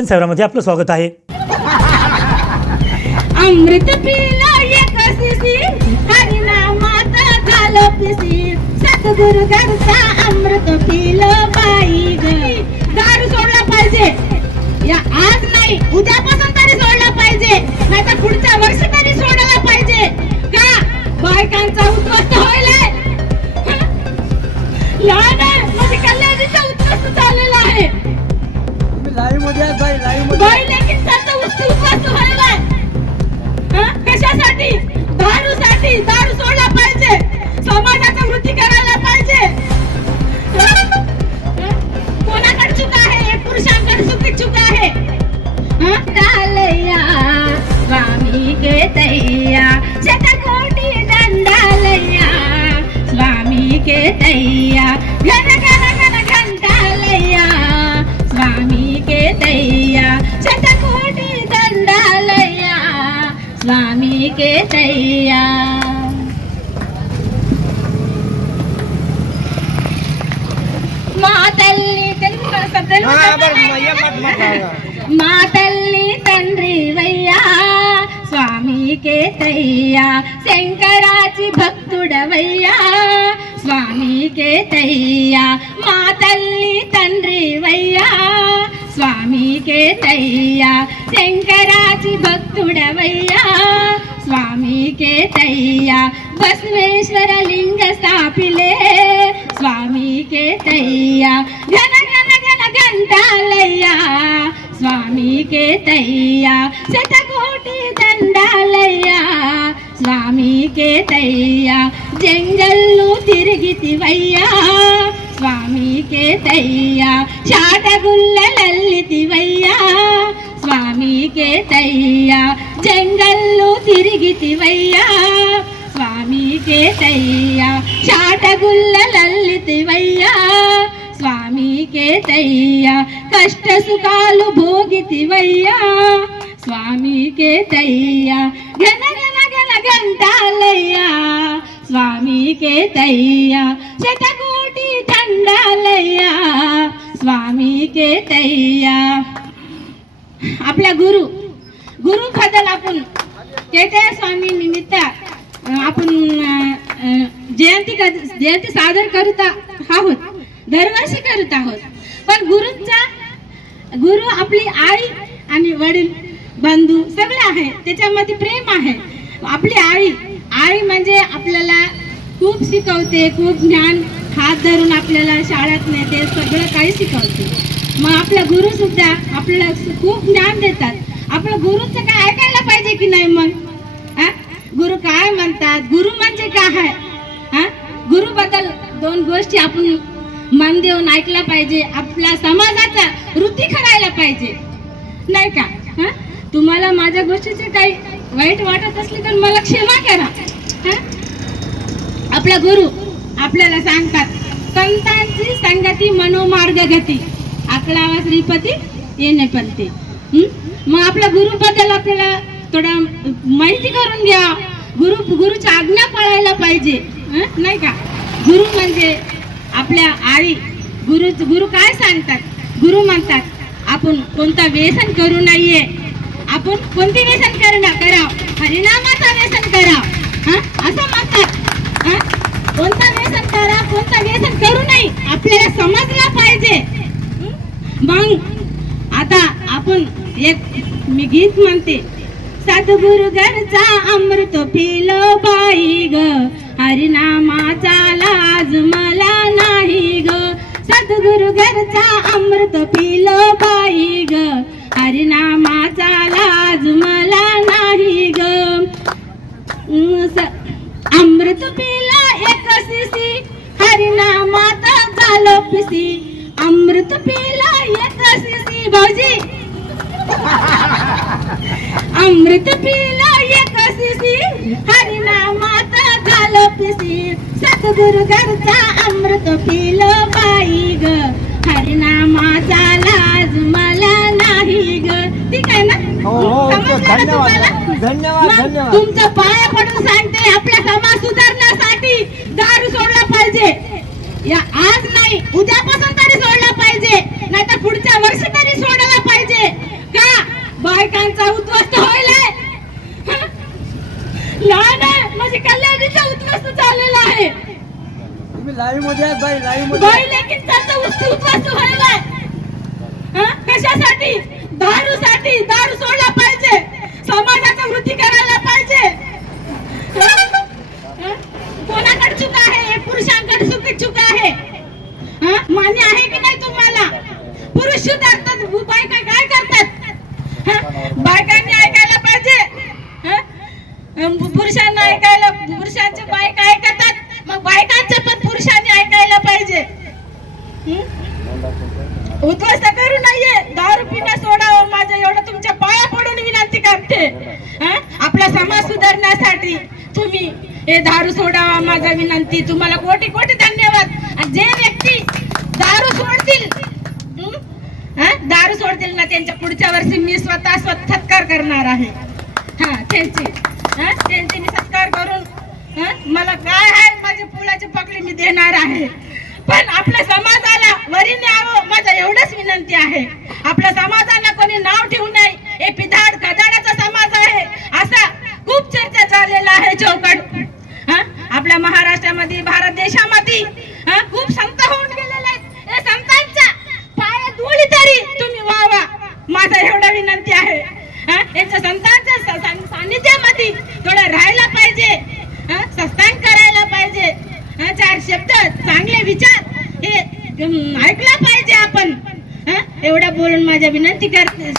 दर्शन सेवरामध्ये आपलं स्वागत आहे. अमृत पिला घरचा अमृत पिलं सोडला पाहिजे. या आज नाही उद्यापासून बाई వెంకటయ్యా మా తల్లి మా తల్లి తండ్రి వయ్యా స్వామికే తయ్యా. శంకరాచి భక్తుడవయ్యా స్వామికే తయ్యా. మా తల్లి తండ్రి వయ్యా స్వామికే తయ్యా. శంకరాచి భక్తుడవయ్యా स्वामी के तैया बसवेश्वर लिंग स्थापिले स्वामी के तैया घन घन घन घंटालैया स्वामी के तैया शतकोटि దండాలయ్యా స్వామికే తయ్యా జంగల్లు తిరిగితివయ్యా స్వామికే తయ్యా చాటగుల్ల లల్లితివయ్యా స్వామికేతయ్యా జంగల్లు తిరిగితివయ్యా. స్వామికేతయ్యా చాటగుల్ల లల్లితివయ్యా. స్వామికేతయ్యా కష్ట సుఖాలు భోగితివయ్యా. స్వామికేతయ్యా గనగన గన గంటాలయ్యా స్వామికేతయ్యా శతకోటి దండాలయ్యా. స్వామికేతయ్యా आपला गुरु. गुरु बद्दल आपण. केटे स्वामी निमित्त आपण जयंती जयंती सादर करत आहोत. दरवर्षी करत आहोत. पण गुरुचा गुरु आपली आई आणि वडील बंधू सगळे आहे. त्याच्यामध्ये प्रेम आहे. आपली आई आई म्हणजे आपल्याला खूप शिकवते खूप ज्ञान हात धरून आपल्याला शाळेत नेते सगळं काही शिकवते. मग आपला गुरु सुद्धा आपल्याला खूप ज्ञान देतात. आपल्या गुरुचं काय ऐकायला पाहिजे की नाही मग? गुरु काय म्हणतात? गुरु म्हणजे काय? आहे हा? गुरु बद्दल दोन गोष्टी आपण मन देऊन ऐकला पाहिजे. आपल्या समाजाचा वृत्ती करायला पाहिजे. नाही का? हा? तुम्हाला माझ्या गोष्टीचे काही वाईट वाटत असले तर मला क्षमा करा. हा? आपला गुरु आपल्याला सांगतात संतांची संगती मनोमार्ग गती आपला अकलावा श्रीपती येणे पण ते मग आपल्या गुरु बद्दल आपल्याला थोडा माहिती करून घ्या. गुरु गुरुची आज्ञा पाळायला पाहिजे. नाही का? गुरु म्हणजे आपल्या आई. गुरु गुरु काय सांगतात? गुरु म्हणतात आपण कोणता व्यसन करू नाहीये. आपण कोणते व्यसन करणं? कराव हरिनामाचा व्यसन कराव असं म्हणतात. कोणता व्यसन करा कोणता व्यसन करू नाही. आपल्याला समजला पाहिजे. मग आता आपण एक मी गीत म्हणते. सद्गुरु घरचा अमृत पिलो बाई ग हरिनामाचा लाज मला नाही ग. सद्गुरु घरचा अमृत पिलो बाई ग हरिनामाचा लाज मला नाही ग. स- अमृत पिला एक शिशी अमृत पिला एक शिशी हरिनामात झालो पिसी. सद्गुरु घरचा अमृत पिलं बाई ग. हरिनामाचा लाज मला नाही ग. ठीक आहे ना? हो हो धन्यवाद? धन्यवाद तुमच्या पाया पडून सांगते आपला नाही नाही माझी कल्याणीचा उत्वास चाललेला आहे. तुम्ही लाईव्हमध्ये आहात बाई लाईव्हमध्ये बाई लेकिन त्याचा उस- कशासाठी? दारूसाठी. दारू सोडला पाहिजे. करू नाहीये. दारू पिणं सोडावं. माझं एवढं तुमच्या पाया पडून विनंती करते. आपला समाज सुधारण्यासाठी तुम्ही हे दारू सोडावा माझा विनंती. तुम्हाला कोटी कोटी धन्यवाद. जे व्यक्ती दारू सोडतील दारू सोडतील ना त्यांच्या पुढच्या वर्षी मी स्वतः स्वतः सत्कार करणार आहे. हा त्यांची. हं? त्यांची मी सत्कार करून मला काय आहे? माझी फुलाची पकडी मी देणार आहे. पण आपल्या समाजाला वरी न्यावं माझं एवढंच विनंती आहे. आपल्या समाजाला कोणी नाव ठेवू नये हे पिधाड खदाडाचा समाज आहे. असा खूप चर्चा झालेला आहे चौकट आपल्या महाराष्ट्रामध्ये भारत देशामध्ये खूप संत होऊन गेलेले आहेत. हे संतांच्या पाया धुळी तरी तुम्ही वावा माझा एवढा विनंती आहे. हं? संतान संतांच्या स- सा- सान्निध्यामध्ये थोडं राहायला पाहिजे हं? सत्संग करायला पाहिजे हं? चार शब्द चांगले विचार हे